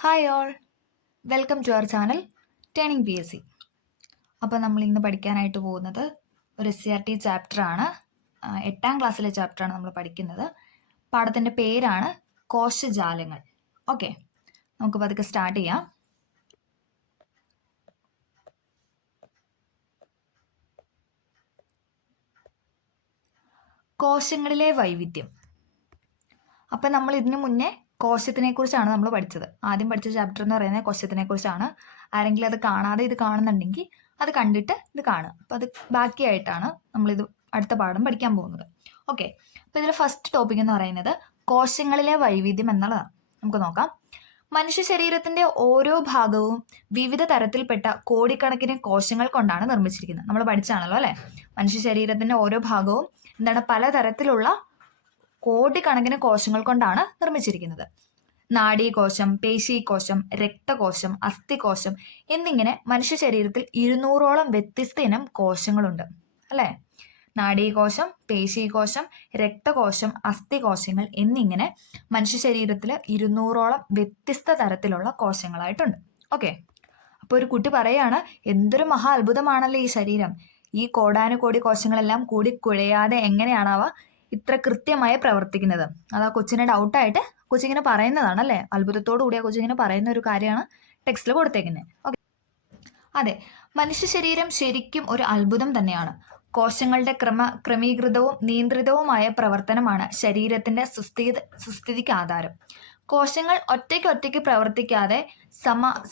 Hi all, welcome to our channel turning P S C. അപ്പോൾ നമ്മൾ ഇന്ന് പഠിക്കാനായിട്ട് പോകുന്നത് ഒരു CRT ചാപ്റ്ററാണ്. 8ാം ക്ലാസ്സിലെ ചാപ്റ്ററാണ് നമ്മൾ പഠിക്കുന്നത്. പാഠത്തിൻ്റെ പേരാണ് കോശജാലങ്ങൾ. ഓക്കെ, നമുക്ക് പതുക്കെ സ്റ്റാർട്ട് ചെയ്യാം. കോശങ്ങളിലെ വൈവിധ്യം. അപ്പം നമ്മൾ ഇതിനു മുന്നേ കോശത്തിനെ കുറിച്ചാണ് നമ്മൾ പഠിച്ചത്. ആദ്യം പഠിച്ച ചാപ്റ്റർ എന്ന് പറയുന്നത് കോശത്തിനെ കുറിച്ചാണ്. ആരെങ്കിലും അത് കാണാതെ ഇത് കാണുന്നുണ്ടെങ്കിൽ അത് കണ്ടിട്ട് ഇത് കാണുക. അപ്പോൾ അത് ബാക്കിയായിട്ടാണ് നമ്മളിത് അടുത്ത പാഠം പഠിക്കാൻ പോകുന്നത്. ഓക്കെ, അപ്പോൾ ഇതിൽ ഫസ്റ്റ് ടോപ്പിക് എന്ന് പറയുന്നത് കോശങ്ങളിലെ വൈവിധ്യം എന്നുള്ളതാണ്. നമുക്ക് നോക്കാം. മനുഷ്യ ശരീരത്തിന്റെ ഓരോ ഭാഗവും വിവിധ തരത്തിൽപ്പെട്ട കോടിക്കണക്കിന് കോശങ്ങൾ കൊണ്ടാണ് നിർമ്മിച്ചിരിക്കുന്നത്. നമ്മൾ പഠിച്ചാണല്ലോ അല്ലെ. മനുഷ്യ ശരീരത്തിന്റെ ഓരോ ഭാഗവും എന്താണ് പലതരത്തിലുള്ള കോടിക്കണക്കിന് കോശങ്ങൾ കൊണ്ടാണ് നിർമ്മിച്ചിരിക്കുന്നത്. നാഡീകോശം, പേശീകോശം, രക്തകോശം, അസ്ഥികോശം എന്നിങ്ങനെ മനുഷ്യ ശരീരത്തിൽ 200ഓളം വ്യത്യസ്ത ഇനം കോശങ്ങളുണ്ട് അല്ലെ. നാഡീകോശം, പേശീകോശം, രക്തകോശം, അസ്ഥികോശങ്ങൾ എന്നിങ്ങനെ മനുഷ്യ ശരീരത്തിൽ 200ഓളം വ്യത്യസ്ത തരത്തിലുള്ള കോശങ്ങളായിട്ടുണ്ട്. ഓക്കെ, അപ്പോൾ ഒരു കുട്ടി പറയാണ്, എന്തൊരു മഹാ അത്ഭുതമാണല്ലോ ഈ ശരീരം. ഈ കോടാനുകോടി കോശങ്ങളെല്ലാം കൂടി കുഴയാതെ എങ്ങനെയാണവ ഇത്ര കൃത്യമായി പ്രവർത്തിക്കുന്നത്. അത് ആ കൊച്ചിനെ ഡൗട്ടായിട്ട് കൊച്ചിങ്ങനെ പറയുന്നതാണ് അല്ലേ. അത്ഭുതത്തോടു കൂടി ആ കൊച്ചിങ്ങനെ പറയുന്ന ഒരു കാര്യമാണ് ടെക്സ്റ്റിൽ കൊടുത്തേക്കുന്നത്. ഓക്കെ, അതെ, മനുഷ്യ ശരീരം ശരിക്കും ഒരു അത്ഭുതം തന്നെയാണ്. കോശങ്ങളുടെ ക്രമീകൃതവും നിയന്ത്രിതവുമായ പ്രവർത്തനമാണ് ശരീരത്തിന്റെ സുസ്ഥിതിക്ക് ആധാരം. കോശങ്ങൾ ഒറ്റയ്ക്ക് പ്രവർത്തിക്കാതെ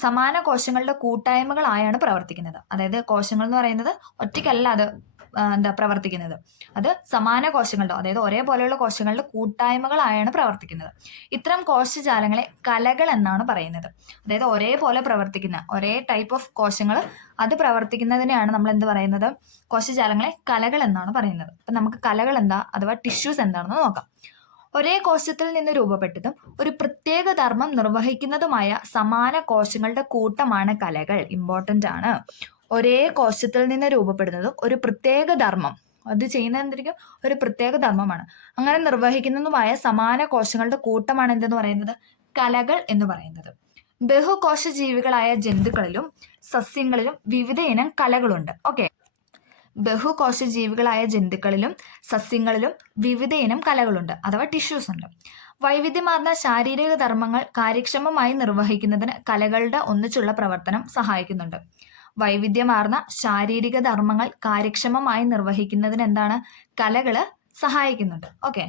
സമാന കോശങ്ങളുടെ കൂട്ടായ്മകളായാണ് പ്രവർത്തിക്കുന്നത്. അതായത് കോശങ്ങൾ എന്ന് പറയുന്നത് ഒറ്റയ്ക്കല്ല അത് പ്രവർത്തിക്കുന്നത്. അത് സമാന കോശങ്ങളുടെ, അതായത് ഒരേപോലെയുള്ള കോശങ്ങളുടെ കൂട്ടായ്മകളായാണ് പ്രവർത്തിക്കുന്നത്. ഇത്തരം കോശജാലങ്ങളെ കലകൾ എന്നാണ് പറയുന്നത്. അതായത് ഒരേപോലെ പ്രവർത്തിക്കുന്ന ഒരേ ടൈപ്പ് ഓഫ് കോശങ്ങൾ അത് പ്രവർത്തിക്കുന്നതിനെയാണ് നമ്മൾ എന്ത് പറയുന്നത്? കോശജാലങ്ങളെ കലകൾ എന്നാണ് പറയുന്നത്. അപ്പം നമുക്ക് കലകൾ എന്താ അഥവാ ടിഷ്യൂസ് എന്താണെന്ന് നോക്കാം. ഒരേ കോശത്തിൽ നിന്ന് രൂപപ്പെട്ടതും ഒരു പ്രത്യേക ധർമ്മം നിർവഹിക്കുന്നതുമായ സമാന കോശങ്ങളുടെ കൂട്ടമാണ് കലകൾ. ഇമ്പോർട്ടൻ്റ് ആണ്. ഒരേ കോശത്തിൽ നിന്ന് രൂപപ്പെടുന്നതും ഒരു പ്രത്യേക ധർമ്മം, അത് ചെയ്യുന്നത് എന്തായിരിക്കും? ഒരു പ്രത്യേക ധർമ്മമാണ്. അങ്ങനെ നിർവഹിക്കുന്നതുമായ സമാന കോശങ്ങളുടെ കൂട്ടമാണ് എന്തെന്ന് പറയുന്നത്? കലകൾ എന്ന് പറയുന്നത്. ബഹുകോശ ജീവികളായ ജന്തുക്കളിലും സസ്യങ്ങളിലും വിവിധ ഇനം കലകളുണ്ട്. ഓക്കെ, ബഹുകോശ ജീവികളായ ജന്തുക്കളിലും സസ്യങ്ങളിലും വിവിധ ഇനം കലകളുണ്ട് അഥവാ ടിഷ്യൂസ് ഉണ്ട്. വൈവിധ്യമാർന്ന ശാരീരിക ധർമ്മങ്ങൾ കാര്യക്ഷമമായി നിർവഹിക്കുന്നതിന് കലകളുടെ ഒന്നിച്ചുള്ള പ്രവർത്തനം സഹായിക്കുന്നുണ്ട്. വൈവിധ്യമാർന്ന ശാരീരിക ധർമ്മങ്ങൾ കാര്യക്ഷമമായി നിർവഹിക്കുന്നതിന് എന്താണ്? കലകള് സഹായിക്കുന്നുണ്ട്. ഓക്കെ,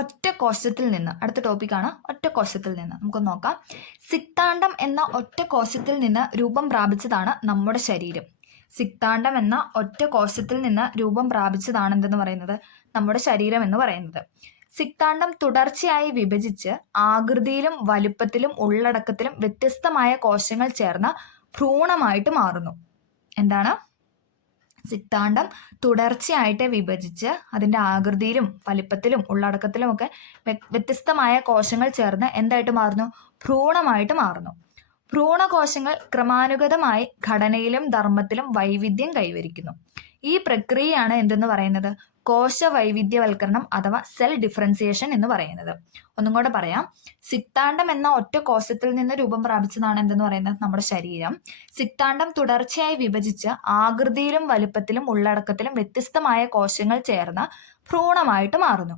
ഒറ്റ കോശത്തിൽ നിന്ന്, അടുത്ത ടോപ്പിക്കാണ് ഒറ്റ കോശത്തിൽ നിന്ന്. നമുക്ക് നോക്കാം. സിക്താണ്ഡം എന്ന ഒറ്റ കോശത്തിൽ നിന്ന് രൂപം പ്രാപിച്ചതാണ് നമ്മുടെ ശരീരം. സിക്താണ്ഡം എന്ന ഒറ്റ കോശത്തിൽ നിന്ന് രൂപം പ്രാപിച്ചതാണ് എന്തെന്ന് പറയുന്നത്? നമ്മുടെ ശരീരം എന്ന് പറയുന്നത്. സിക്താണ്ഡം തുടർച്ചയായി വിഭജിച്ച് ആകൃതിയിലും വലുപ്പത്തിലും ഉള്ളടക്കത്തിലും വ്യത്യസ്തമായ കോശങ്ങൾ ചേർന്ന ഭ്രൂണമായിട്ട് മാറുന്നു. എന്താണ്? സിക്താണ്ഡം തുടർച്ചയായിട്ട് വിഭജിച്ച് അതിൻ്റെ ആകൃതിയിലും വലിപ്പത്തിലും ഉള്ളടക്കത്തിലും ഒക്കെ വ്യത്യസ്തമായ കോശങ്ങൾ ചേർന്ന് എന്തായിട്ട് മാറുന്നു? ഭ്രൂണമായിട്ട് മാറുന്നു. ഭ്രൂണകോശങ്ങൾ ക്രമാനുഗതമായി ഘടനയിലും ധർമ്മത്തിലും വൈവിധ്യം കൈവരിക്കുന്നു. ഈ പ്രക്രിയയാണ് എന്തെന്ന് പറയുന്നത്? കോശ വൈവിധ്യവൽക്കരണം അഥവാ സെൽ ഡിഫറൻസിയേഷൻ എന്ന് പറയുന്നത്. ഒന്നും കൂടെ പറയാം. സിക്താണ്ഡം എന്ന ഒറ്റ കോശത്തിൽ നിന്ന് രൂപം പ്രാപിച്ചതാണ് എന്തെന്ന് പറയുന്നത്? നമ്മുടെ ശരീരം. സിക്താണ്ഡം തുടർച്ചയായി വിഭജിച്ച് ആകൃതിയിലും വലുപ്പത്തിലും ഉള്ളടക്കത്തിലും വ്യത്യസ്തമായ കോശങ്ങൾ ചേർന്ന് ഭ്രൂണമായിട്ട് മാറുന്നു.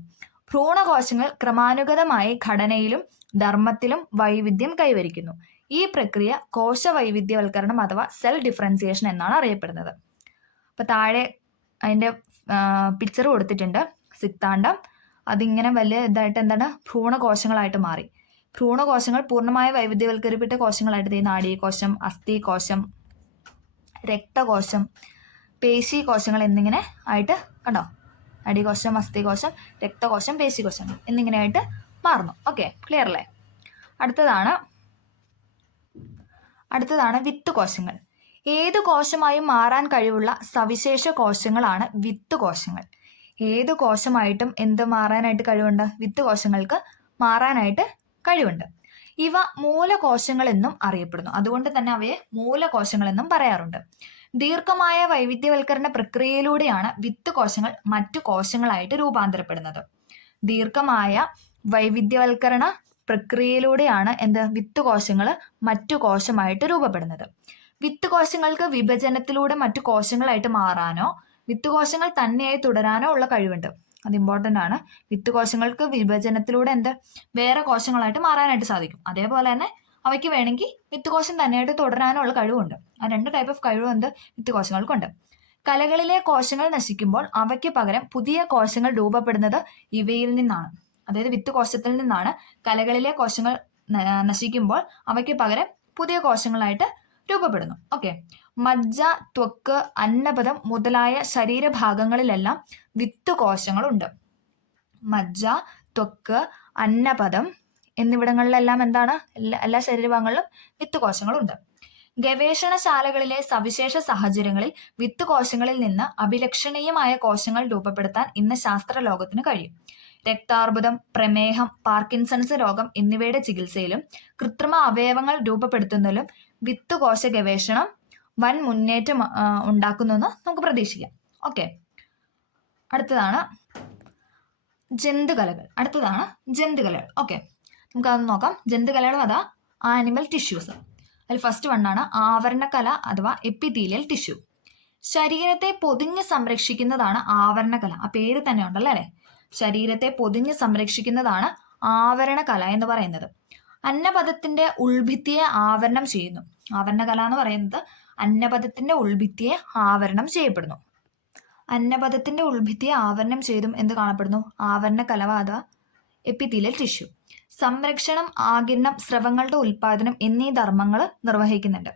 ഭ്രൂണകോശങ്ങൾ ക്രമാനുഗതമായി ഘടനയിലും ധർമ്മത്തിലും വൈവിധ്യം കൈവരിക്കുന്നു. ഈ പ്രക്രിയ കോശ വൈവിധ്യവൽക്കരണം അഥവാ സെൽ ഡിഫറൻസിയേഷൻ എന്നാണ് അറിയപ്പെടുന്നത്. അപ്പൊ താഴെ അതിന്റെ പിക്ചർ കൊടുത്തിട്ടുണ്ട്. സിക്താണ്ഡം അതിങ്ങനെ വലിയ ഇതായിട്ട് എന്താണ്? ഭ്രൂണകോശങ്ങളായിട്ട് മാറി. ഭ്രൂണകോശങ്ങൾ പൂർണ്ണമായ വൈവിധ്യവൽക്കരിക്കപ്പെട്ട കോശങ്ങളായിട്ട് നാഡീകോശം, അസ്ഥികോശം, രക്തകോശം, പേശീകോശങ്ങൾ എന്നിങ്ങനെ ആയിട്ട് കണ്ടോ? നാഡീകോശം, അസ്ഥികോശം, രക്തകോശം, പേശീകോശം എന്നിങ്ങനെ ആയിട്ട് മാറുന്നു. ഓക്കെ, ക്ലിയർ അല്ലേ? അടുത്തതാണ് വിത്ത് കോശങ്ങൾ. ഏതു കോശമായും മാറാൻ കഴിവുള്ള സവിശേഷ കോശങ്ങളാണ് വിത്ത് കോശങ്ങൾ. ഏത് കോശമായിട്ടും എന്ത് മാറാനായിട്ട് കഴിവുണ്ട്? വിത്ത് കോശങ്ങൾക്ക് മാറാനായിട്ട് കഴിവുണ്ട്. ഇവ മൂലകോശങ്ങൾ എന്നും അറിയപ്പെടുന്നു. അതുകൊണ്ട് തന്നെ അവയെ മൂലകോശങ്ങൾ എന്നും പറയാറുണ്ട്. ദീർഘമായ വൈവിധ്യവൽക്കരണ പ്രക്രിയയിലൂടെയാണ് വിത്ത് കോശങ്ങൾ മറ്റു കോശങ്ങളായിട്ട് രൂപാന്തരപ്പെടുന്നത്. ദീർഘമായ വൈവിധ്യവൽക്കരണ പ്രക്രിയയിലൂടെയാണ് വിത്ത് കോശങ്ങൾ മറ്റു കോശമായിട്ട് രൂപപ്പെടുന്നത്. വിത്ത് കോശങ്ങൾക്ക് വിഭജനത്തിലൂടെ മറ്റു കോശങ്ങളായിട്ട് മാറാനോ വിത്ത് കോശങ്ങൾ തന്നെയായി തുടരാനോ ഉള്ള കഴിവുണ്ട്. അത് ഇമ്പോർട്ടൻ്റ് ആണ്. വിത്ത് കോശങ്ങൾക്ക് വിഭജനത്തിലൂടെ വേറെ കോശങ്ങളായിട്ട് മാറാനായിട്ട് സാധിക്കും. അതേപോലെ തന്നെ അവയ്ക്ക് വേണമെങ്കിൽ വിത്ത് കോശം തന്നെയായിട്ട് തുടരാനുള്ള കഴിവുണ്ട്. ആ 2 ടൈപ്പ് ഓഫ് കഴിവ് വിത്ത് കോശങ്ങൾക്കുണ്ട്. കലകളിലെ കോശങ്ങൾ നശിക്കുമ്പോൾ അവയ്ക്ക് പകരം പുതിയ കോശങ്ങൾ രൂപപ്പെടുന്നത് ഇവയിൽ നിന്നാണ്. അതായത് വിത്ത് കോശത്തിൽ നിന്നാണ് കലകളിലെ കോശങ്ങൾ നശിക്കുമ്പോൾ അവയ്ക്ക് പകരം പുതിയ കോശങ്ങളായിട്ട് രൂപപ്പെടുന്നു. ഓക്കെ. മജ്ജ, ത്വക്ക്, അന്നപദം മുതലായ ശരീരഭാഗങ്ങളിലെല്ലാം വിത്ത് കോശങ്ങളുണ്ട്. മജ്ജ, ത്വക്ക്, അന്നപദം എന്നിവിടങ്ങളിലെല്ലാം എല്ലാ ശരീരഭാഗങ്ങളിലും വിത്ത് കോശങ്ങളുണ്ട്. ഗവേഷണശാലകളിലെ സവിശേഷ സാഹചര്യങ്ങളിൽ വിത്ത് കോശങ്ങളിൽ നിന്ന് അഭിലഷണീയമായ കോശങ്ങൾ രൂപപ്പെടുത്താൻ ഇന്ന് ശാസ്ത്രലോകത്തിന് കഴിയും. രക്താർബുദം, പ്രമേഹം, പാർക്കിൻസൺസ് രോഗം എന്നിവയുടെ ചികിത്സയിലും കൃത്രിമ അവയവങ്ങൾ രൂപപ്പെടുത്തുന്നതിലും വിത്ത് കോശ ഗവേഷണം വൻ മുന്നേറ്റം ഉണ്ടാക്കുന്നെന്ന് നമുക്ക് പ്രതീക്ഷിക്കാം. ഓക്കെ. അടുത്തതാണ് ജന്തുകലകൾ. ഓക്കെ, നമുക്കത് നോക്കാം. ജന്തുകലകൾ അതാ ആനിമൽ ടിഷ്യൂസ്. അതിൽ ഫസ്റ്റ് വണ്ണാണ് ആവരണകല അഥവാ എപ്പിത്തീലിയൽ ടിഷ്യൂ. ശരീരത്തെ പൊതിഞ്ഞ് സംരക്ഷിക്കുന്നതാണ് ആവരണകല. ആ പേര് തന്നെ ഉണ്ടല്ലോ അല്ലെ. ശരീരത്തെ പൊതിഞ്ഞ് സംരക്ഷിക്കുന്നതാണ് ആവരണകല എന്ന് പറയുന്നത്. അന്നപദത്തിന്റെ ഉൾഭിത്തിയെ ആവരണം ചെയ്യുന്നു. ആവരണകല എന്ന് പറയുന്നത് അന്നപദത്തിന്റെ ഉൾഭിത്തിയെ ആവരണം ചെയ്യപ്പെടുന്നു. അന്നപദത്തിന്റെ ഉൾഭിത്തിയെ ആവരണം ചെയ്തും കാണപ്പെടുന്നു? ആവരണകല അഥവാ എപ്പിത്തീലിയൽ ടിഷ്യൂ. സംരക്ഷണം, ആഗിരണം, സ്രവങ്ങളുടെ ഉൽപാദനം എന്നീ ധർമ്മങ്ങൾ നിർവഹിക്കുന്നുണ്ട്.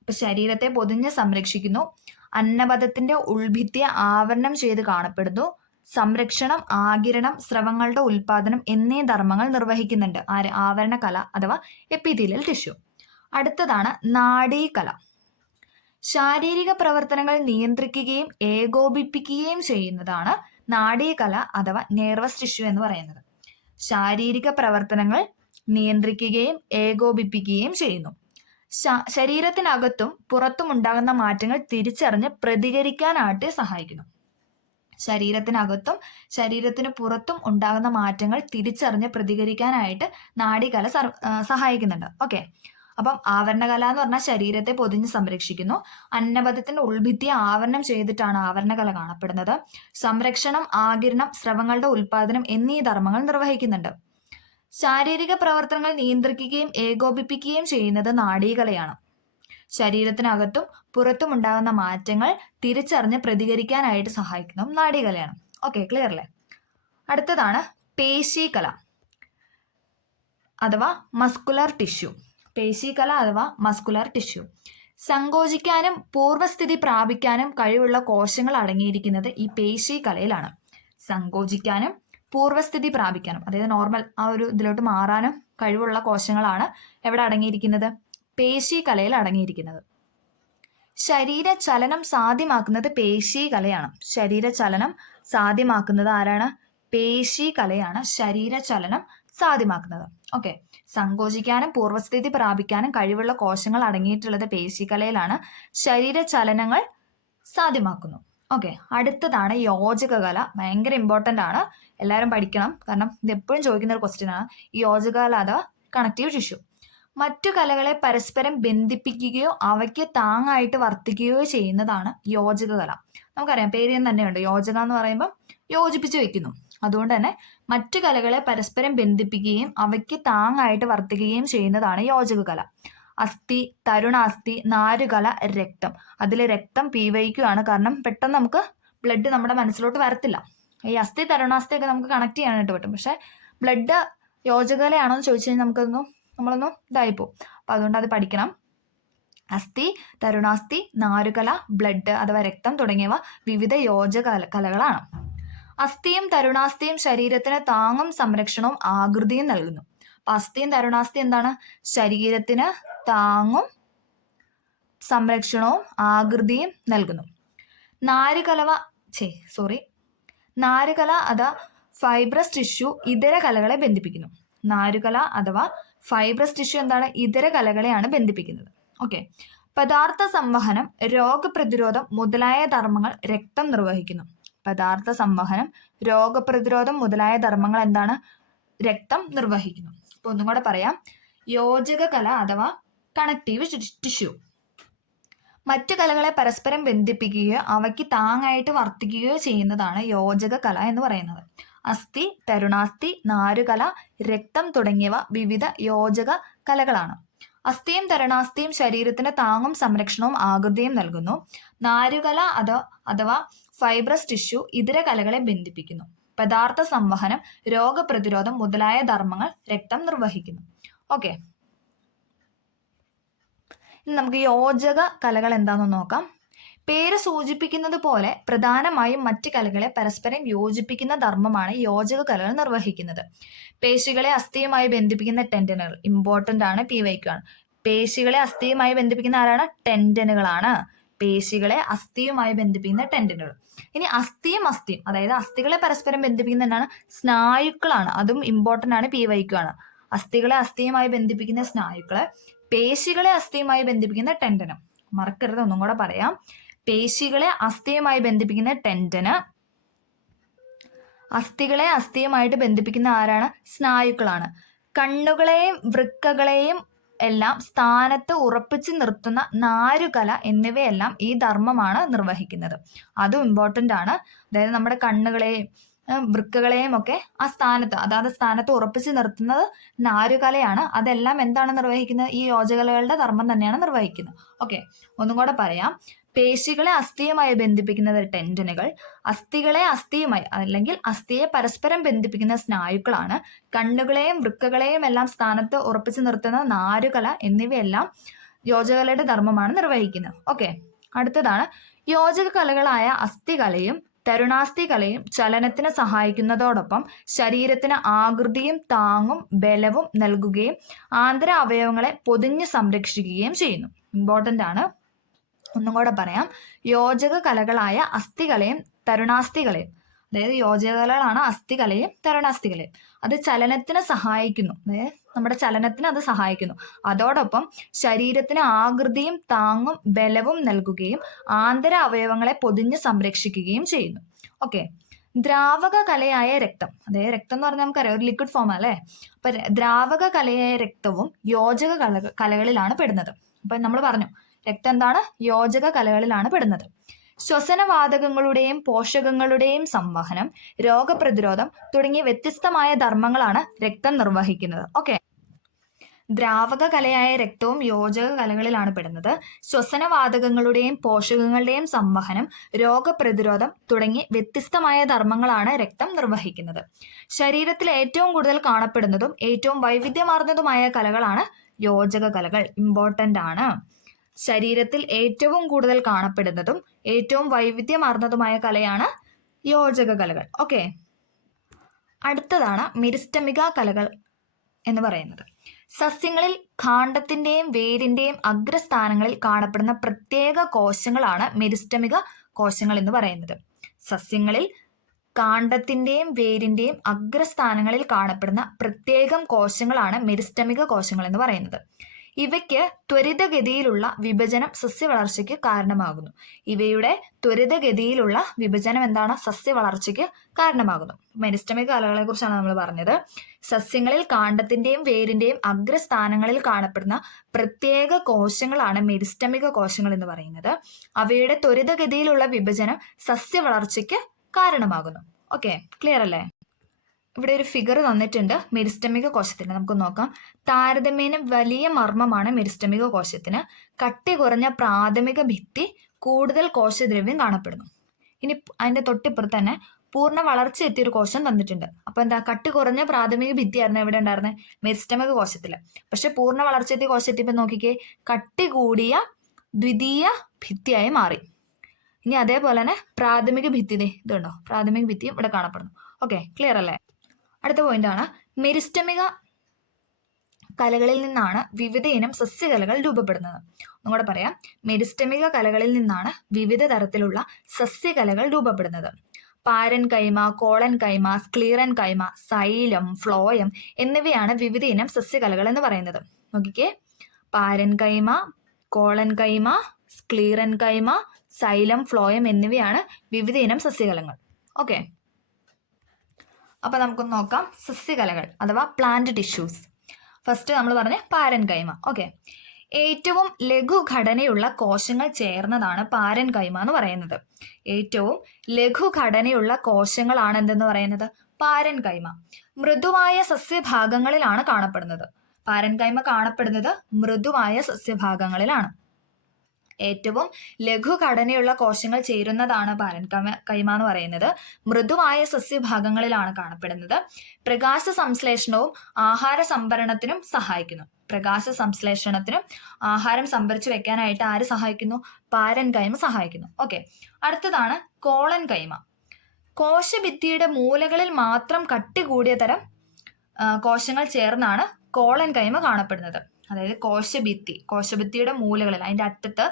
അപ്പൊ ശരീരത്തെ പൊതിഞ്ഞ് സംരക്ഷിക്കുന്നു, അന്നപദത്തിന്റെ ഉൾഭിത്തിയെ ആവരണം ചെയ്ത് കാണപ്പെടുന്നു, സംരക്ഷണം, ആഗിരണം, സ്രവങ്ങളുടെ ഉൽപാദനം എന്നീ ധർമ്മങ്ങൾ നിർവഹിക്കുന്നുണ്ട്. ആവരണകല അഥവാ എപ്പിത്തീലിയൽ ടിഷ്യൂ. അടുത്തതാണ് നാഡീകല. ശാരീരിക പ്രവർത്തനങ്ങൾ നിയന്ത്രിക്കുകയും ഏകോപിപ്പിക്കുകയും ചെയ്യുന്നതാണ് നാഡീകല അഥവാ നെർവസ് ടിഷ്യൂ എന്ന് പറയുന്നത്. ശാരീരിക പ്രവർത്തനങ്ങൾ നിയന്ത്രിക്കുകയും ഏകോപിപ്പിക്കുകയും ചെയ്യുന്നു. ശരീരത്തിനകത്തും പുറത്തും ഉണ്ടാകുന്ന മാറ്റങ്ങൾ തിരിച്ചറിഞ്ഞ് പ്രതികരിക്കാനായിട്ട് സഹായിക്കുന്നു. ശരീരത്തിനകത്തും ശരീരത്തിന് പുറത്തും ഉണ്ടാകുന്ന മാറ്റങ്ങൾ തിരിച്ചറിഞ്ഞ് പ്രതികരിക്കാനായിട്ട് നാഡീകല സഹായിക്കുന്നുണ്ട്. ഓക്കെ. അപ്പം ആവരണകല എന്ന് പറഞ്ഞാൽ ശരീരത്തെ പൊതിഞ്ഞ് സംരക്ഷിക്കുന്നു. അന്നപദത്തിന്റെ ഉൾഭിത്തിയെ ആവരണം ചെയ്തിട്ടാണ് ആവരണകല കാണപ്പെടുന്നത്. സംരക്ഷണം, ആഗിരണം, സ്രവങ്ങളുടെ ഉൽപാദനം എന്നീ ധർമ്മങ്ങൾ നിർവഹിക്കുന്നുണ്ട്. ശാരീരിക പ്രവർത്തനങ്ങൾ നിയന്ത്രിക്കുകയും ഏകോപിപ്പിക്കുകയും ചെയ്യുന്നത് നാഡീകലയാണ്. ശരീരത്തിനകത്തും പുറത്തും ഉണ്ടാകുന്ന മാറ്റങ്ങൾ തിരിച്ചറിഞ്ഞ് പ്രതികരിക്കാനായിട്ട് സഹായിക്കുന്നതും നാഡീകലയാണ്. ഓക്കെ, ക്ലിയർ അല്ലേ? അടുത്തതാണ് പേശീകല അഥവാ മസ്കുലർ ടിഷ്യൂ. പേശീകല അഥവാ മസ്കുലർ ടിഷ്യൂ. സങ്കോചിക്കാനും പൂർവ്വസ്ഥിതി പ്രാപിക്കാനും കഴിവുള്ള കോശങ്ങൾ അടങ്ങിയിരിക്കുന്നത് ഈ പേശീകലയിലാണ്. സങ്കോചിക്കാനും പൂർവ്വസ്ഥിതി പ്രാപിക്കാനും, അതായത് നോർമൽ ആ ഒരു ഇതിലോട്ട് മാറാനും കഴിവുള്ള കോശങ്ങളാണ് എവിടെ അടങ്ങിയിരിക്കുന്നത്? പേശീകലയിൽ അടങ്ങിയിരിക്കുന്നത്. ശരീരചലനം സാധ്യമാക്കുന്നത് പേശീകലയാണ്. ശരീരചലനം സാധ്യമാക്കുന്നത് ആരാണ്? പേശീകലയാണ് ശരീരചലനം സാധ്യമാക്കുന്നത്. ഓക്കെ. സങ്കോചിക്കാനും പൂർവ്വസ്ഥിതി പ്രാപിക്കാനും കഴിവുള്ള കോശങ്ങൾ അടങ്ങിയിട്ടുള്ളത് പേശീകലയിലാണ്. ശരീരചലനങ്ങൾ സാധ്യമാക്കുന്നു. ഓക്കെ. അടുത്തതാണ് യോജകകല. ഭയങ്കര ഇമ്പോർട്ടൻ്റ് ആണ്, എല്ലാവരും പഠിക്കണം. കാരണം ഇത് എപ്പോഴും ചോദിക്കുന്ന ഒരു ക്വസ്റ്റ്യൻ ആണ് ഈ യോജകകല അഥവാ കണക്റ്റീവ് ടിഷ്യൂ. മറ്റു കലകളെ പരസ്പരം ബന്ധിപ്പിക്കുകയോ അവയ്ക്ക് താങ്ങായിട്ട് വർത്തിക്കുകയോ ചെയ്യുന്നതാണ് യോജകകല. നമുക്കറിയാം, പേര് തന്നെയുണ്ട്. യോജക എന്ന് പറയുമ്പോൾ യോജിപ്പിച്ച് വെക്കുന്നു. അതുകൊണ്ട് തന്നെ മറ്റു കലകളെ പരസ്പരം ബന്ധിപ്പിക്കുകയും അവയ്ക്ക് താങ്ങായിട്ട് വർത്തിക്കുകയും ചെയ്യുന്നതാണ് യോജകകല. അസ്ഥി, തരുണാസ്ഥി, നാരുകല, രക്തം. അതിൽ രക്തം PYQ ആണ്. കാരണം പെട്ടെന്ന് നമുക്ക് ബ്ലഡ് നമ്മുടെ മനസ്സിലോട്ട് വരത്തില്ല. ഈ അസ്ഥി, തരുണാസ്ഥി ഒക്കെ നമുക്ക് കണക്ട് ചെയ്യാനായിട്ട് പറ്റും. പക്ഷെ ബ്ലഡ് യോജകകലയാണോ എന്ന് ചോദിച്ചു കഴിഞ്ഞാൽ നമ്മളൊന്നും ഇതായിപ്പോ. അപ്പൊ അതുകൊണ്ട് അത് പഠിക്കണം. അസ്ഥി, തരുണാസ്ഥി, നാരുകല, ബ്ലഡ് അഥവാ രക്തം തുടങ്ങിയവ വിവിധ യോജകകലകളാണ്. അസ്ഥിയും തരുണാസ്ഥിയും ശരീരത്തിന് താങ്ങും സംരക്ഷണവും ആകൃതിയും നൽകുന്നു. അപ്പൊ അസ്ഥിയും തരുണാസ്ഥിയും എന്താണ്? ശരീരത്തിന് താങ്ങും സംരക്ഷണവും ആകൃതിയും നൽകുന്നു. നാരുകല അഥവാ ഫൈബ്രസ് ടിഷ്യൂ ഇതര കലകളെ ബന്ധിപ്പിക്കുന്നു. നാരുകല അഥവാ ഫൈബ്രസ് ടിഷ്യൂ എന്താണ്? ഇതര കലകളെയാണ് ബന്ധിപ്പിക്കുന്നത്. ഓക്കെ. പദാർത്ഥ സംവഹനം, രോഗപ്രതിരോധം മുതലായ ധർമ്മങ്ങൾ രക്തം നിർവഹിക്കുന്നു. പദാർത്ഥ സംവഹനം, രോഗപ്രതിരോധം മുതലായ ധർമ്മങ്ങൾ എന്താണ്? രക്തം നിർവഹിക്കുന്നു. അപ്പൊ ഒന്നും കൂടെ പറയാം. യോജക കല അഥവാ കണക്റ്റീവ് ടിഷ്യൂ. മറ്റു കലകളെ പരസ്പരം ബന്ധിപ്പിക്കുകയോ അവയ്ക്ക് താങ്ങായിട്ട് വർത്തിക്കുകയോ ചെയ്യുന്നതാണ് യോജക കല എന്ന് പറയുന്നത്. അസ്ഥി, തരുണാസ്ഥി, നാരുകല, രക്തം തുടങ്ങിയവ വിവിധ യോജക കലകളാണ്. അസ്ഥിയും തരുണാസ്ഥിയും ശരീരത്തിന് താങ്ങും സംരക്ഷണവും ആകൃതിയും നൽകുന്നു. നാരുകല അഥവാ ഫൈബ്രസ് ടിഷ്യൂ ഇതര കലകളെ ബന്ധിപ്പിക്കുന്നു. പദാർത്ഥ സംവഹനം, രോഗപ്രതിരോധം മുതലായ ധർമ്മങ്ങൾ രക്തം നിർവഹിക്കുന്നു. ഓക്കെ, ഇനി നമുക്ക് യോജക കലകൾ എന്താണെന്ന് നോക്കാം. പേര് സൂചിപ്പിക്കുന്നത് പോലെ പ്രധാനമായും മറ്റ് കലകളെ പരസ്പരം യോജിപ്പിക്കുന്ന ധർമ്മമാണ് യോജക കലകൾ നിർവഹിക്കുന്നത്. പേശികളെ അസ്ഥിയുമായി ബന്ധിപ്പിക്കുന്ന ടെൻഡനുകൾ ഇമ്പോർട്ടന്റ് ആണ്, PYQ. പേശികളെ അസ്ഥിയുമായി ബന്ധിപ്പിക്കുന്ന ആരാണ്? ടെൻഡനുകളാണ്. പേശികളെ അസ്ഥിയുമായി ബന്ധിപ്പിക്കുന്ന ടെൻഡനുകൾ. ഇനി അസ്ഥിയും അതായത് അസ്ഥികളെ പരസ്പരം ബന്ധിപ്പിക്കുന്ന എന്താണ്? സ്നായുക്കളാണ്. അതും ഇമ്പോർട്ടന്റ് ആണ്, PYQ. അസ്ഥികളെ അസ്ഥിയുമായി ബന്ധിപ്പിക്കുന്ന സ്നായുക്കള്, പേശികളെ അസ്ഥിയുമായി ബന്ധിപ്പിക്കുന്ന ടെൻഡനും. മറക്കരുത്, ഒന്നും കൂടെ പറയാം. പേശികളെ അസ്ഥിയുമായി ബന്ധിപ്പിക്കുന്ന ടെൻഡന്, അസ്ഥികളെ അസ്ഥിയുമായിട്ട് ബന്ധിപ്പിക്കുന്ന ആരാണ്? സ്നായുക്കളാണ്. കണ്ണുകളെയും വൃക്കകളെയും എല്ലാം സ്ഥാനത്ത് ഉറപ്പിച്ച് നിർത്തുന്ന നാരുകല എന്നിവയെല്ലാം ഈ ധർമ്മമാണ് നിർവഹിക്കുന്നത്. അതും ഇമ്പോർട്ടന്റ് ആണ്. അതായത് നമ്മുടെ കണ്ണുകളെയും വൃക്കകളെയും ഒക്കെ ആ സ്ഥാനത്ത്, അതാത് സ്ഥാനത്ത് ഉറപ്പിച്ച് നിർത്തുന്നത് നാരുകലയാണ്. അതെല്ലാം എന്താണ് നിർവഹിക്കുന്നത്? ഈ യോജകലകളുടെ ധർമ്മം തന്നെയാണ് നിർവഹിക്കുന്നത്. ഓക്കെ, ഒന്നും കൂടെ പറയാം. പേശികളെ അസ്ഥിയുമായി ബന്ധിപ്പിക്കുന്നത് ടെൻഡനുകൾ, അസ്ഥികളെ അസ്ഥിയുമായി അല്ലെങ്കിൽ അസ്ഥിയെ പരസ്പരം ബന്ധിപ്പിക്കുന്ന സ്നായുക്കളാണ്. കണ്ണുകളെയും വൃക്കകളെയും എല്ലാം സ്ഥാനത്ത് ഉറപ്പിച്ച് നിർത്തുന്ന നാരുകല എന്നിവയെല്ലാം യോജകലയുടെ ധർമ്മമാണ് നിർവഹിക്കുന്നത്. ഓക്കെ, അടുത്തതാണ് യോജക കലകളായ അസ്ഥികലയും തരുണാസ്ഥി കലയും ചലനത്തിന് സഹായിക്കുന്നതോടൊപ്പം ശരീരത്തിന് ആകൃതിയും താങ്ങും ബലവും നൽകുകയും ആന്തര അവയവങ്ങളെ പൊതിഞ്ഞ് സംരക്ഷിക്കുകയും ചെയ്യുന്നു. ഇമ്പോർട്ടന്റ് ആണ്, ഒന്നും കൂടെ പറയാം. യോജക കലകളായ അസ്ഥികലയും തരുണാസ്ഥികളെയും, അതായത് യോജകകലകളാണ് അസ്ഥികലയും തരുണാസ്ഥികളെയും. അത് ചലനത്തിന് സഹായിക്കുന്നു, അതായത് നമ്മുടെ ചലനത്തിന് അത് സഹായിക്കുന്നു. അതോടൊപ്പം ശരീരത്തിന് ആകൃതിയും താങ്ങും ബലവും നൽകുകയും ആന്തര അവയവങ്ങളെ പൊതിഞ്ഞ് സംരക്ഷിക്കുകയും ചെയ്യുന്നു. ഓക്കെ, ദ്രാവക കലയായ രക്തം, അതായത് രക്തം എന്ന് പറഞ്ഞാൽ നമുക്കറിയാം ഒരു ലിക്വിഡ് ഫോം അല്ലേ. അപ്പൊ ദ്രാവക കലയായ രക്തവും യോജക കലകളിലാണ് പെടുന്നത്. അപ്പൊ നമ്മൾ പറഞ്ഞു രക്തം എന്താണ്? യോജക കലകളിലാണ് പെടുന്നത്. ശ്വസനവാതകങ്ങളുടെയും പോഷകങ്ങളുടെയും സംവഹനം, രോഗപ്രതിരോധം തുടങ്ങിയ വ്യത്യസ്തമായ ധർമ്മങ്ങളാണ് രക്തം നിർവഹിക്കുന്നത്. ഓക്കെ, ദ്രാവക കലയായ രക്തവും യോജക കലകളിലാണ് പെടുന്നത്. ശ്വസനവാതകങ്ങളുടെയും പോഷകങ്ങളുടെയും സംവഹനം, രോഗപ്രതിരോധം തുടങ്ങി വ്യത്യസ്തമായ ധർമ്മങ്ങളാണ് രക്തം നിർവഹിക്കുന്നത്. ശരീരത്തിൽ ഏറ്റവും കൂടുതൽ കാണപ്പെടുന്നതും ഏറ്റവും വൈവിധ്യമാർന്നതുമായ കലകളാണ് യോജക കലകൾ. ഇമ്പോർട്ടന്റ് ആണ്. ശരീരത്തിൽ ഏറ്റവും കൂടുതൽ കാണപ്പെടുന്നതും ഏറ്റവും വൈവിധ്യമാർന്നതുമായ കലയാണ് യോജക കലകൾ. ഓക്കെ, അടുത്തതാണ് മെരിസ്റ്റമിക കലകൾ എന്ന് പറയുന്നത്. സസ്യങ്ങളിൽ കാണ്ഡത്തിന്റെയും വേരിന്റെയും അഗ്രസ്ഥാനങ്ങളിൽ കാണപ്പെടുന്ന പ്രത്യേക കോശങ്ങളാണ് മെരിസ്റ്റമിക കോശങ്ങൾ എന്ന് പറയുന്നത്. സസ്യങ്ങളിൽ കാണ്ഡത്തിന്റെയും വേരിന്റെയും അഗ്രസ്ഥാനങ്ങളിൽ കാണപ്പെടുന്ന പ്രത്യേകം കോശങ്ങളാണ് മെരിസ്റ്റമിക കോശങ്ങൾ എന്ന് പറയുന്നത്. ഇവയ്ക്ക് ത്വരിതഗതിയിലുള്ള വിഭജനം സസ്യവളർച്ചയ്ക്ക് കാരണമാകുന്നു. ഇവയുടെ ത്വരിതഗതിയിലുള്ള വിഭജനം എന്താണ്? സസ്യവളർച്ചയ്ക്ക് കാരണമാകുന്നു. മെരിസ്റ്റമിക കലകളെ കുറിച്ചാണ് നമ്മൾ പറഞ്ഞത്. സസ്യങ്ങളിൽ കാണ്ഡത്തിന്റെയും വേരിന്റെയും അഗ്രസ്ഥാനങ്ങളിൽ കാണപ്പെടുന്ന പ്രത്യേക കോശങ്ങളാണ് മെരിസ്റ്റമിക കോശങ്ങൾ എന്ന് പറയുന്നത്. അവയുടെ ത്വരിതഗതിയിലുള്ള വിഭജനം സസ്യവളർച്ചയ്ക്ക് കാരണമാകുന്നു. ഓക്കെ, ക്ലിയർ അല്ലേ? ഇവിടെ ഒരു ഫിഗർ തന്നിട്ടുണ്ട് മെരിസ്റ്റമിക കോശത്തിന്. നമുക്ക് നോക്കാം. താരതമ്യേന വലിയ മർമ്മമാണ് മെരിസ്റ്റമിക കോശത്തിന്. കട്ടി കുറഞ്ഞ പ്രാഥമിക ഭിത്തി, കൂടുതൽ കോശദ്രവ്യം കാണപ്പെടുന്നു. ഇനി അതിന്റെ തൊട്ടിപ്പുറത്ത് തന്നെ പൂർണ്ണ വളർച്ച എത്തിയ ഒരു കോശം തന്നിട്ടുണ്ട്. അപ്പൊ എന്താ? കട്ടി കുറഞ്ഞ പ്രാഥമിക ഭിത്തിയായിരുന്നു എവിടെ ഉണ്ടായിരുന്നത്? മെരിസ്റ്റമിക കോശത്തില്. പക്ഷെ പൂർണ്ണ വളർച്ച എത്തിയ കോശം എത്തിയപ്പോ നോക്കിക്കേ, കട്ടി കൂടിയ ദ്വിതീയ ഭിത്തിയായി മാറി. ഇനി അതേപോലെ തന്നെ പ്രാഥമിക ഭിത്തി, ഇതുണ്ടോ? പ്രാഥമിക ഭിത്തിയും ഇവിടെ കാണപ്പെടുന്നു. ഓക്കെ, ക്ലിയർ അല്ലേ? അടുത്ത പോയിന്റ് ആണ്, മെരിസ്റ്റമിക കലകളിൽ നിന്നാണ് വിവിധ ഇനം സസ്യകലകൾ രൂപപ്പെടുന്നത്. ഒന്നുകൂടെ പറയാം. മെരിസ്റ്റമിക കലകളിൽ നിന്നാണ് വിവിധ തരത്തിലുള്ള സസ്യകലകൾ രൂപപ്പെടുന്നത്. പാരൻ കൈമ, കോളൻ കൈമ, സ്ക്ലീറൻ കൈമ, സൈലം, ഫ്ലോയം എന്നിവയാണ് വിവിധ ഇനം സസ്യകലകൾ എന്ന് പറയുന്നത്. നോക്കിക്കേ, പാരൻ കൈമ, കോളൻ കൈമ, സ്ക്ലീറൻ കൈമ, സൈലം, ഫ്ലോയം എന്നിവയാണ് വിവിധ ഇനം സസ്യകലകൾ. ഓക്കെ, അപ്പൊ നമുക്കൊന്ന് നോക്കാം സസ്യകലകൾ അഥവാ പ്ലാന്റ് ടിഷ്യൂസ്. ഫസ്റ്റ് നമ്മൾ പറഞ്ഞ പാരൻകൈമ. ഓക്കെ, ഏറ്റവും ലഘുഘടനയുള്ള കോശങ്ങൾ ചേർന്നതാണ് പാരൻകൈമ എന്ന് പറയുന്നത്. ഏറ്റവും ലഘുഘടനയുള്ള കോശങ്ങളാണ് എന്തെന്ന് പറയുന്നത്? പാരൻകൈമ. മൃദുവായ സസ്യഭാഗങ്ങളിലാണ് കാണപ്പെടുന്നത്. പാരൻകൈമ കാണപ്പെടുന്നത് മൃദുവായ സസ്യഭാഗങ്ങളിലാണ്. ഏറ്റവും ലഘുഘടനയുള്ള കോശങ്ങൾ ചേരുന്നതാണ് പാരൻകൈമ എന്ന് പറയുന്നത്. മൃദുവായ സസ്യഭാഗങ്ങളിലാണ് കാണപ്പെടുന്നത്. പ്രകാശ സംശ്ലേഷണവും ആഹാര സംഭരണത്തിനും സഹായിക്കുന്നു. പ്രകാശ സംശ്ലേഷണത്തിനും ആഹാരം സംഭരിച്ചു വെക്കാനായിട്ട് ആര് സഹായിക്കുന്നു? പാരൻകൈമ സഹായിക്കുന്നു. ഓക്കെ, അടുത്തതാണ് കോളൻകൈമ. കോശഭിത്തിയുടെ മൂലകളിൽ മാത്രം കട്ടി കൂടിയ തരം കോശങ്ങൾ ചേർന്നാണ് കോളൻകൈമ കാണപ്പെടുന്നത്. അതായത് കോശഭിത്തിയുടെ മൂലകളിൽ, അതിന്റെ അറ്റത്ത്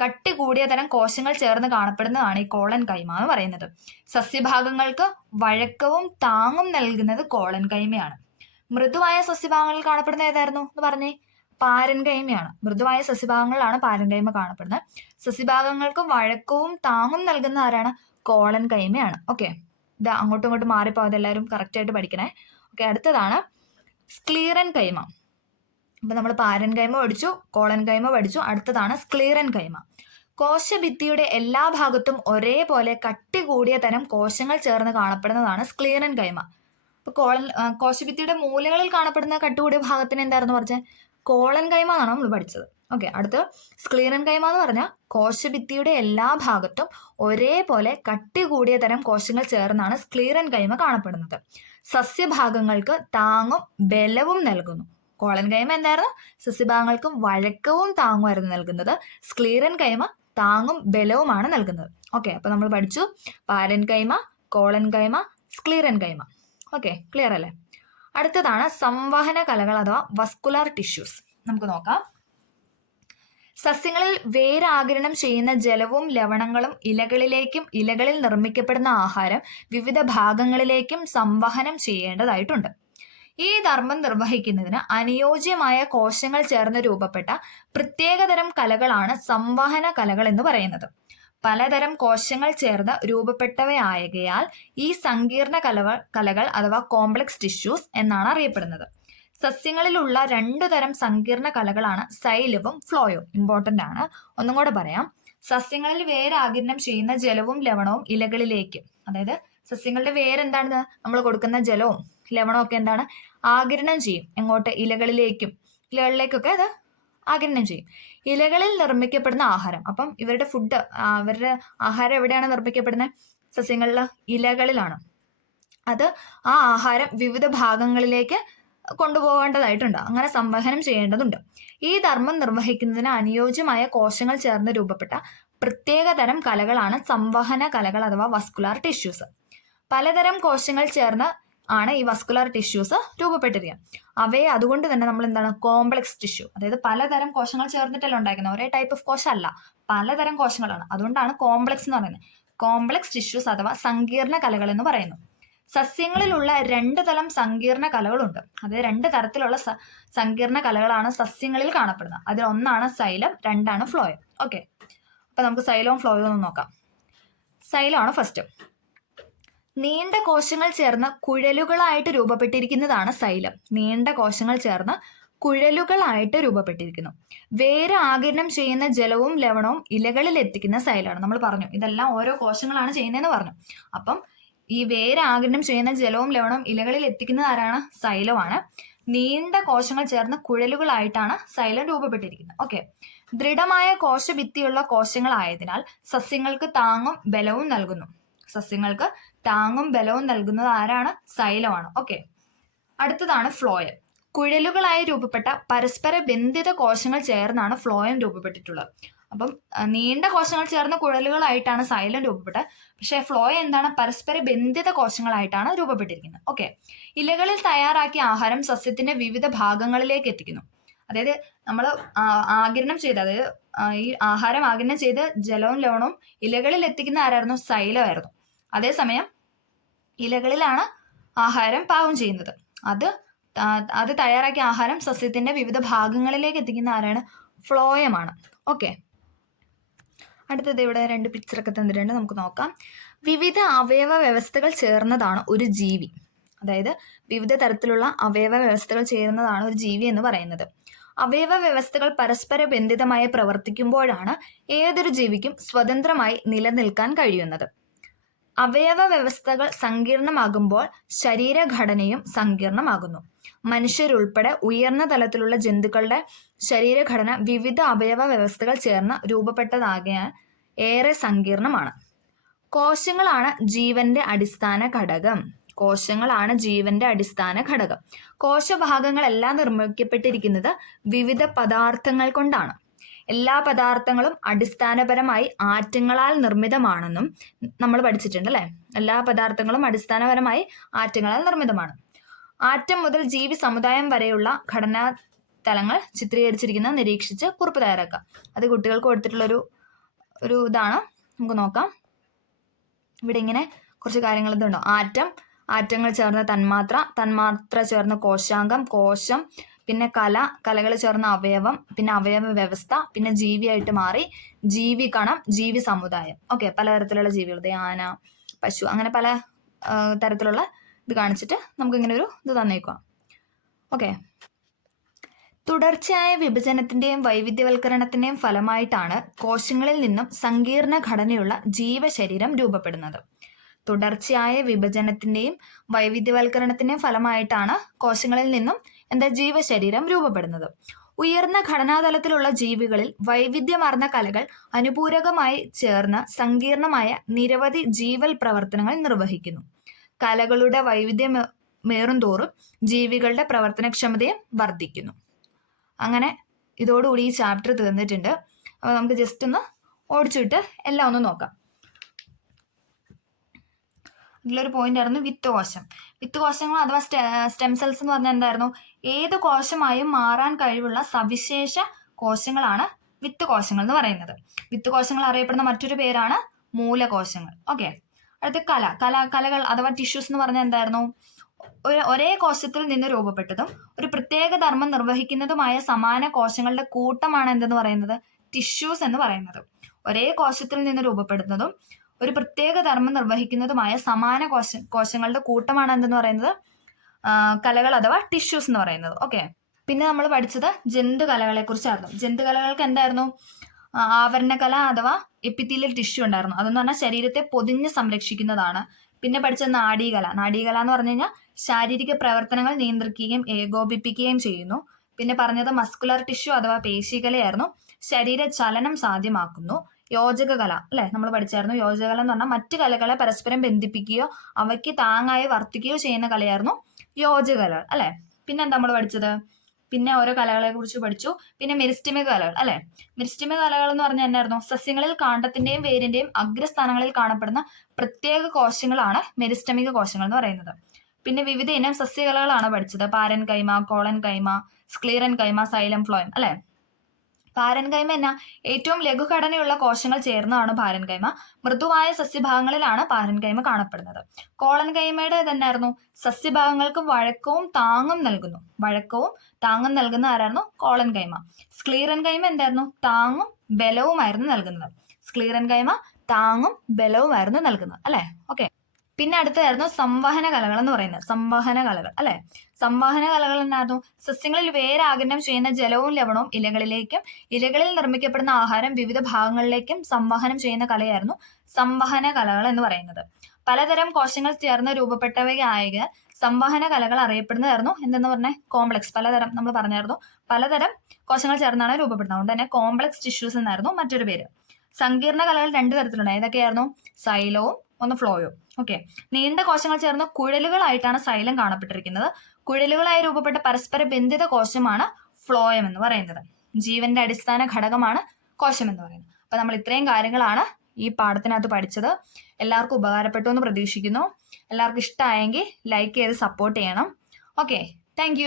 കട്ടി കൂടിയ തരം കോശങ്ങൾ ചേർന്ന് കാണപ്പെടുന്നതാണ് ഈ കോളൻകൈമ എന്ന് പറയുന്നത്. സസ്യഭാഗങ്ങൾക്ക് വഴക്കവും താങ്ങും നൽകുന്നത് കോളൻകൈമയാണ്. മൃദുവായ സസ്യഭാഗങ്ങളിൽ കാണപ്പെടുന്ന ഏതായിരുന്നു എന്ന് പറഞ്ഞേ? പാരൻകൈമയാണ്. മൃദുവായ സസ്യഭാഗങ്ങളിലാണ് പാരൻകൈമ കാണപ്പെടുന്നത്. സസ്യഭാഗങ്ങൾക്ക് വഴക്കവും താങ്ങും നൽകുന്ന ആരാണ്? കോളൻകൈമയാണ്. ഓക്കെ, ഇത് അങ്ങോട്ടും ഇങ്ങോട്ടും മാറിപ്പോകാതെ എല്ലാവരും കറക്റ്റായിട്ട് പഠിക്കണേ. ഓക്കെ, അടുത്തതാണ് സ്ക്ലീറൻകൈമ. അപ്പൊ നമ്മൾ പാരൻകൈമ പഠിച്ചു, കോളൻകൈമ പഠിച്ചു. അടുത്തതാണ് സ്ക്ലീറൻകൈമ. കോശഭിത്തിയുടെ എല്ലാ ഭാഗത്തും ഒരേപോലെ കട്ടി കൂടിയ തരം കോശങ്ങൾ ചേർന്ന് കാണപ്പെടുന്നതാണ് സ്ക്ലീറൻകൈമ. അപ്പൊ കോശഭിത്തിയുടെ മൂലകളിൽ കാണപ്പെടുന്ന കട്ടുകൂടിയ ഭാഗത്തിന് എന്തായിരുന്നു പറഞ്ഞത്? കോളൻകൈമ എന്നാണ് നമ്മൾ പഠിച്ചത്. ഓക്കെ, അടുത്ത് സ്ക്ലീറൻകൈമ എന്ന് പറഞ്ഞാൽ കോശഭിത്തിയുടെ എല്ലാ ഭാഗത്തും ഒരേപോലെ കട്ടി കൂടിയ തരം കോശങ്ങൾ ചേർന്നാണ് സ്ക്ലീറൻകൈമ കാണപ്പെടുന്നത്. സസ്യഭാഗങ്ങൾക്ക് താങ്ങും ബലവും നൽകുന്നു. കോളൻകൈമ എന്തായിരുന്നു? സസ്യഭാഗങ്ങൾക്ക് വഴക്കവും താങ്ങുമായിരുന്നു നൽകുന്നത്. സ്ക്ലീറൻകൈമ താങ്ങും ബലവുമാണ് നൽകുന്നത്. ഓക്കെ, അപ്പൊ നമ്മൾ പഠിച്ചു പാരൻകൈമ, കോളൻകൈമ, സ്ക്ലീറൻകൈമ. ഓക്കെ, ക്ലിയർ അല്ലേ? അടുത്തതാണ് സംവഹന കലകൾ അഥവാ വസ്കുലാർ ടിഷ്യൂസ്. നമുക്ക് നോക്കാം. സസ്യങ്ങളിൽ വേരാഗിരണം ചെയ്യുന്ന ജലവും ലവണങ്ങളും ഇലകളിലേക്കും ഇലകളിൽ നിർമ്മിക്കപ്പെടുന്ന ആഹാരം വിവിധ ഭാഗങ്ങളിലേക്കും സംവഹനം ചെയ്യേണ്ടതായിട്ടുണ്ട്. ഈ ധർമ്മം നിർവഹിക്കുന്നതിന് അനുയോജ്യമായ കോശങ്ങൾ ചേർന്ന് രൂപപ്പെട്ട പ്രത്യേകതരം കലകളാണ് സംവഹന കലകൾ എന്ന് പറയുന്നത്. പലതരം കോശങ്ങൾ ചേർന്ന് രൂപപ്പെട്ടവയായകയാൽ ഈ സങ്കീർണ കലകൾ അഥവാ കോംപ്ലക്സ് ടിഷ്യൂസ് എന്നാണ് അറിയപ്പെടുന്നത്. സസ്യങ്ങളിലുള്ള 2 തരം സങ്കീർണ കലകളാണ് സൈലവും ഫ്ലോയും. ഇമ്പോർട്ടന്റ് ആണ്, ഒന്നും കൂടെ പറയാം. സസ്യങ്ങളിൽ വേരാഗിരണം ചെയ്യുന്ന ജലവും ലവണവും ഇലകളിലേക്ക്, അതായത് സസ്യങ്ങളുടെ വേരെന്താണ്? നമ്മൾ കൊടുക്കുന്ന ജലവും ലവണവും ഒക്കെ എന്താണ്? ആഗിരണം ചെയ്യും. എങ്ങോട്ട്? ഇലകളിലേക്കൊക്കെ അത് ആഗിരണം ചെയ്യും. ഇലകളിൽ നിർമ്മിക്കപ്പെടുന്ന ആഹാരം, അപ്പം ഇവരുടെ ഇവരുടെ ആഹാരം എവിടെയാണ് നിർമ്മിക്കപ്പെടുന്നത്? സസ്യങ്ങളിലെ ഇലകളിലാണ്. അത് ആ ആഹാരം വിവിധ ഭാഗങ്ങളിലേക്ക് കൊണ്ടുപോകേണ്ടതായിട്ടുണ്ട്. അങ്ങനെ സംവഹനം ചെയ്യേണ്ടതുണ്ട്. ഈ ധർമ്മം നിർവഹിക്കുന്നതിന് അനുയോജ്യമായ കോശങ്ങൾ ചേർന്ന് രൂപപ്പെട്ട പ്രത്യേകതരം കലകളാണ് സംവഹന കലകൾ അഥവാ വസ്കുലാർ ടിഷ്യൂസ്. പലതരം കോശങ്ങൾ ചേർന്ന് ആണ് ഈ വസ്കുലാർ ടിഷ്യൂസ് രൂപപ്പെട്ടിരിക്കുക. അവയെ അതുകൊണ്ട് തന്നെ നമ്മൾ എന്താണ്? കോംപ്ലക്സ് ടിഷ്യൂ, അതായത് പലതരം കോശങ്ങൾ ചേർന്നിട്ടല്ല ഉണ്ടാക്കുന്നത്. ഒരേ ടൈപ്പ് ഓഫ് കോശമല്ല, പലതരം കോശങ്ങളാണ്. അതുകൊണ്ടാണ് കോംപ്ലക്സ് എന്ന് പറയുന്നത്. കോംപ്ലക്സ് ടിഷ്യൂസ് അഥവാ സങ്കീർണ കലകൾ എന്ന് പറയുന്നു. സസ്യങ്ങളിലുള്ള 2 തരം സങ്കീർണ കലകളുണ്ട്. അതായത് 2 തരത്തിലുള്ള സങ്കീർണ കലകളാണ് സസ്യങ്ങളിൽ കാണപ്പെടുന്നത്. അതിൽ ഒന്നാണ് സൈലം, 2 ഫ്ലോയം. ഓക്കെ, അപ്പൊ നമുക്ക് സൈലവും ഫ്ലോയും ഒന്ന് നോക്കാം. സൈലമാണ് ഫസ്റ്റ്. നീണ്ട കോശങ്ങൾ ചേർന്ന് കുഴലുകളായിട്ട് രൂപപ്പെട്ടിരിക്കുന്നതാണ് സൈലം. നീണ്ട കോശങ്ങൾ ചേർന്ന് കുഴലുകളായിട്ട് രൂപപ്പെട്ടിരിക്കുന്നു. വേര് ആഗിരണം ചെയ്യുന്ന ജലവും ലവണവും ഇലകളിൽ എത്തിക്കുന്ന സൈലാണ്. നമ്മൾ പറഞ്ഞു ഇതെല്ലാം ഓരോ കോശങ്ങളാണ് ചെയ്യുന്നതെന്ന് പറഞ്ഞു. അപ്പം ഈ വേര് ആഗിരണം ചെയ്യുന്ന ജലവും ലവണവും ഇലകളിൽ എത്തിക്കുന്നത് ആരാണ്? സൈലമാണ്. നീണ്ട കോശങ്ങൾ ചേർന്ന് കുഴലുകളായിട്ടാണ് സൈലം രൂപപ്പെട്ടിരിക്കുന്നത്. ഓക്കെ, ദൃഢമായ കോശഭിത്തിയുള്ള കോശങ്ങളായതിനാൽ സസ്യങ്ങൾക്ക് താങ്ങും ബലവും നൽകുന്നു. സസ്യങ്ങൾക്ക് താങ്ങും ബലവും നൽകുന്നത് ആരാണ്? സൈലമാണ്. ഓക്കെ, അടുത്തതാണ് ഫ്ലോയം. കുഴലുകളായി രൂപപ്പെട്ട പരസ്പര ബന്ധിത കോശങ്ങൾ ചേർന്നാണ് ഫ്ലോയം രൂപപ്പെട്ടിട്ടുള്ളത്. അപ്പം നീണ്ട കോശങ്ങൾ ചേർന്ന കുഴലുകളായിട്ടാണ് സൈലം രൂപപ്പെട്ടത്. പക്ഷെ ഫ്ലോയം എന്താണ്? പരസ്പര ബന്ധിത കോശങ്ങളായിട്ടാണ് രൂപപ്പെട്ടിരിക്കുന്നത്. ഓക്കെ, ഇലകളിൽ തയ്യാറാക്കിയ ആഹാരം സസ്യത്തിന്റെ വിവിധ ഭാഗങ്ങളിലേക്ക് എത്തിക്കുന്നു. അതായത് നമ്മൾ ആഗിരണം ചെയ്ത്, അതായത് ഈ ആഹാരം ആഗിരണം ചെയ്ത് ജലവും ലവണവും ഇലകളിൽ എത്തിക്കുന്ന ആരായിരുന്നു? സൈലമായിരുന്നു. അതേസമയം ഇലകളിലാണ് ആഹാരം പാകം ചെയ്യുന്നത്. അത് തയ്യാറാക്കിയ ആഹാരം സസ്യത്തിന്റെ വിവിധ ഭാഗങ്ങളിലേക്ക് എത്തിക്കുന്ന ആരാണ്? ഫ്ലോയമാണ്. ഓക്കെ, അടുത്തത് ഇവിടെ 2 പിക്ചറൊക്കെ തന്നിട്ടുണ്ട്, നമുക്ക് നോക്കാം. വിവിധ അവയവ വ്യവസ്ഥകൾ ചേർന്നതാണ് ഒരു ജീവി. അതായത് വിവിധ തരത്തിലുള്ള അവയവ വ്യവസ്ഥകൾ ചേരുന്നതാണ് ഒരു ജീവി എന്ന് പറയുന്നത്. അവയവ വ്യവസ്ഥകൾ പരസ്പര ബന്ധിതമായി പ്രവർത്തിക്കുമ്പോഴാണ് ഏതൊരു ജീവിക്കും സ്വതന്ത്രമായി നിലനിൽക്കാൻ കഴിയുന്നത്. അവയവ വ്യവസ്ഥകൾ സങ്കീർണമാകുമ്പോൾ ശരീരഘടനയും സങ്കീർണമാകുന്നു. മനുഷ്യരുൾപ്പെടെ ഉയർന്ന തലത്തിലുള്ള ജന്തുക്കളുടെ ശരീരഘടന വിവിധ അവയവ വ്യവസ്ഥകൾ ചേർന്ന് രൂപപ്പെട്ടതാകയാൽ ഏറെ സങ്കീർണമാണ്. കോശങ്ങളാണ് ജീവന്റെ അടിസ്ഥാന ഘടകം. കോശങ്ങളാണ് ജീവന്റെ അടിസ്ഥാന ഘടകം. കോശഭാഗങ്ങളെല്ലാം നിർമ്മിക്കപ്പെട്ടിരിക്കുന്നത് വിവിധ പദാർത്ഥങ്ങൾ കൊണ്ടാണ്. എല്ലാ പദാർത്ഥങ്ങളും അടിസ്ഥാനപരമായി ആറ്റങ്ങളാൽ നിർമ്മിതമാണെന്നും നമ്മൾ പഠിച്ചിട്ടുണ്ട് അല്ലെ. എല്ലാ പദാർത്ഥങ്ങളും അടിസ്ഥാനപരമായി ആറ്റങ്ങളാൽ നിർമ്മിതമാണ്. ആറ്റം മുതൽ ജീവി സമുദായം വരെയുള്ള ഘടനാ തലങ്ങൾ ചിത്രീകരിച്ചിരിക്കുന്ന നിരീക്ഷിച്ച് കുറിപ്പ് തയ്യാറാക്കുക. അത് കുട്ടികൾക്ക് കൊടുത്തിട്ടുള്ള ഒരു ഇതാണ്. നമുക്ക് നോക്കാം. ഇവിടെ ഇങ്ങനെ കുറച്ച് കാര്യങ്ങൾ ഇതുണ്ടോ. ആറ്റങ്ങൾ ചേർന്ന തന്മാത്ര ചേർന്ന കോശാംഗം, കോശം, പിന്നെ കലകൾ ചേർന്ന അവയവം, പിന്നെ അവയവ വ്യവസ്ഥ, പിന്നെ ജീവിയായിട്ട് മാറി ജീവി കണം, ജീവി സമുദായം. ഓക്കെ, പലതരത്തിലുള്ള ജീവികൾ, ആന, പശു, അങ്ങനെ പല തരത്തിലുള്ള ഇത് കാണിച്ചിട്ട് നമുക്ക് ഇങ്ങനെ ഒരു ഇത് തന്നേക്കുക. ഓക്കെ, തുടർച്ചയായ വിഭജനത്തിന്റെയും വൈവിധ്യവൽക്കരണത്തിന്റെയും ഫലമായിട്ടാണ് കോശങ്ങളിൽ നിന്നും സങ്കീർണ ഘടനയുള്ള ജീവശരീരം രൂപപ്പെടുന്നത്. തുടർച്ചയായ വിഭജനത്തിന്റെയും വൈവിധ്യവൽക്കരണത്തിന്റെയും ഫലമായിട്ടാണ് കോശങ്ങളിൽ നിന്നും ജീവശരീരം രൂപപ്പെടുന്നത്. ഉയർന്ന ഘടനാതലത്തിലുള്ള ജീവികളിൽ വൈവിധ്യമാർന്ന കലകൾ അനുപൂരകമായി ചേർന്ന് സങ്കീർണമായ നിരവധി ജീവൽ പ്രവർത്തനങ്ങൾ നിർവഹിക്കുന്നു. കലകളുടെ വൈവിധ്യമേറുന്തോറും ജീവികളുടെ പ്രവർത്തനക്ഷമതയും വർദ്ധിക്കുന്നു. അങ്ങനെ ഇതോടുകൂടി ഈ ചാപ്റ്റർ തീർന്നിട്ടുണ്ട്. അപ്പോൾ നമുക്ക് ജസ്റ്റ് ഒന്ന് ഓടിച്ചിട്ട് എല്ലാം ഒന്ന് നോക്കാം. ഇതിലൊരു പോയിന്റ് ആയിരുന്നു വിത്ത് കോശം. വിത്ത് കോശങ്ങൾ അഥവാ സ്റ്റെം സെൽസ് എന്ന് പറഞ്ഞാൽ എന്തായിരുന്നു? ഏത് കോശമായും മാറാൻ കഴിവുള്ള സവിശേഷ കോശങ്ങളാണ് വിത്ത് കോശങ്ങൾ എന്ന് പറയുന്നത്. വിത്ത് കോശങ്ങൾ അറിയപ്പെടുന്ന മറ്റൊരു പേരാണ് മൂലകോശങ്ങൾ. ഓക്കെ, അടുത്ത കലകൾ അഥവാ ടിഷ്യൂസ് എന്ന് പറഞ്ഞാൽ എന്തായിരുന്നു? ഒരേ കോശത്തിൽ നിന്ന് രൂപപ്പെട്ടതും ഒരു പ്രത്യേക ധർമ്മം നിർവഹിക്കുന്നതുമായ സമാന കോശങ്ങളുടെ കൂട്ടമാണ് എന്തെന്ന് പറയുന്നത്? ടിഷ്യൂസ് എന്ന് പറയുന്നത്. ഒരേ കോശത്തിൽ നിന്ന് രൂപപ്പെടുന്നതും ഒരു പ്രത്യേക ധർമ്മം നിർവഹിക്കുന്നതുമായ സമാന കോശങ്ങളുടെ കൂട്ടമാണ് എന്തെന്ന് പറയുന്നത്? കലകൾ അഥവാ ടിഷ്യൂസ് എന്ന് പറയുന്നത്. ഓക്കെ, പിന്നെ നമ്മൾ പഠിച്ചത് ജന്തുകലകളെ കുറിച്ചായിരുന്നു. ജന്തുകലകൾക്ക് എന്തായിരുന്നു? ആവരണകല അഥവാ എപ്പിത്തീലിയൽ ടിഷ്യൂ ഉണ്ടായിരുന്നു. അതെന്ന് പറഞ്ഞാൽ ശരീരത്തെ പൊതിഞ്ഞ് സംരക്ഷിക്കുന്നതാണ്. പിന്നെ പഠിച്ച നാഡീകല എന്ന് പറഞ്ഞു കഴിഞ്ഞാൽ ശാരീരിക പ്രവർത്തനങ്ങൾ നിയന്ത്രിക്കുകയും ഏകോപിപ്പിക്കുകയും ചെയ്യുന്നു. പിന്നെ പറഞ്ഞത് മസ്കുലർ ടിഷ്യൂ അഥവാ പേശികലയായിരുന്നു. ശരീര ചലനം സാധ്യമാക്കുന്നു. യോജകകല അല്ലെ, നമ്മൾ പഠിച്ചായിരുന്നു. യോജകകല എന്ന് പറഞ്ഞാൽ മറ്റു കലകളെ പരസ്പരം ബന്ധിപ്പിക്കുകയോ അവയ്ക്ക് താങ്ങായി വർത്തിക്കുകയോ ചെയ്യുന്ന കലയായിരുന്നു യോജകകല അല്ലെ. പിന്നെ എന്താ നമ്മൾ പഠിച്ചത്? പിന്നെ ഓരോ കലകളെ കുറിച്ച് പഠിച്ചു. പിന്നെ മെരിസ്റ്റമിക കലകൾ അല്ലെ. മെരിസ്റ്റമിക കലകൾ എന്ന് പറഞ്ഞാൽ എന്നായിരുന്നു? സസ്യങ്ങളിൽ കാണ്ഡത്തിന്റെയും വേരിന്റെയും അഗ്രസ്ഥാനങ്ങളിൽ കാണപ്പെടുന്ന പ്രത്യേക കോശങ്ങളാണ് മെരിസ്റ്റമിക കോശങ്ങൾ എന്ന് പറയുന്നത്. പിന്നെ വിവിധ ഇനം സസ്യകലകളാണ് പഠിച്ചത്. പാരൻ കൈമ, കോളൻ കൈമ, സ്ക്ലീറൻ കൈമ, സൈലം ഫ്ലോയം അല്ലെ. പാരൻകൈമ എന്ന ഏറ്റവും ലഘുഘടനയുള്ള കോശങ്ങൾ ചേർന്നതാണ് പാരൻകൈമ. മൃദുവായ സസ്യഭാഗങ്ങളിലാണ് പാരൻകൈമ കാണപ്പെടുന്നത്. കോളൻ കൈമയുടെ ഇതെന്നായിരുന്നു? സസ്യഭാഗങ്ങൾക്ക് വഴക്കവും താങ്ങും നൽകുന്ന ആരായിരുന്നു? കോളൻ കൈമ. സ്ക്ലീറൻ കൈമ എന്തായിരുന്നു? താങ്ങും ബലവുമായിരുന്നു നൽകുന്നത്. സ്ക്ലീറൻ കൈമ താങ്ങും ബലവുമായിരുന്നു നൽകുന്നത് അല്ലെ. ഓക്കെ, പിന്നെ അടുത്തതായിരുന്നു സംവഹന കലകൾ എന്ന് പറയുന്നത്. സംവഹന കലകൾ അല്ലെ. സംവഹന കലകൾ എന്നായിരുന്നു? സസ്യങ്ങളിൽ വേരാഗിരണം ചെയ്യുന്ന ജലവും ലവണവും ഇലകളിലേക്കും ഇലകളിൽ നിർമ്മിക്കപ്പെടുന്ന ആഹാരം വിവിധ ഭാഗങ്ങളിലേക്കും സംവഹനം ചെയ്യുന്ന കലയായിരുന്നു സംവഹന കലകൾ എന്ന് പറയുന്നത്. പലതരം കോശങ്ങൾ ചേർന്ന് രൂപപ്പെട്ടവയായ സംവഹന കലകൾ അറിയപ്പെടുന്നതായിരുന്നു എന്തെന്ന് പറഞ്ഞാൽ കോംപ്ലക്സ്. പലതരം നമ്മൾ പറഞ്ഞായിരുന്നു, പലതരം കോശങ്ങൾ ചേർന്നാണ് രൂപപ്പെടുന്നത്. അതുകൊണ്ട് തന്നെ കോംപ്ലക്സ് ടിഷ്യൂസ് എന്നായിരുന്നു മറ്റൊരു പേര്. സങ്കീർണ കലകൾ രണ്ടു തരത്തിലുണ്ട്. ഏതൊക്കെയായിരുന്നു? സൈലവും ഒന്ന് ഫ്ലോയും. ഓക്കെ, നീണ്ട കോശങ്ങൾ ചേർന്ന് കുഴലുകളായിട്ടാണ് സൈലം കാണപ്പെട്ടിരിക്കുന്നത്. കുഴലുകളായി രൂപപ്പെട്ട പരസ്പര ബന്ധിത കോശമാണ് ഫ്ലോയം എന്ന് പറയുന്നത്. ജീവന്റെ അടിസ്ഥാന ഘടകമാണ് കോശം എന്ന് പറയുന്നത്. അപ്പൊ നമ്മൾ ഇത്രയും കാര്യങ്ങളാണ് ഈ പാഠത്തിനകത്ത് പഠിച്ചത്. എല്ലാവർക്കും ഉപകാരപ്പെട്ടു എന്ന് പ്രതീക്ഷിക്കുന്നു. എല്ലാവർക്കും ഇഷ്ടമായെങ്കിൽ ലൈക്ക് ചെയ്ത് സപ്പോർട്ട് ചെയ്യണം. Okay, thank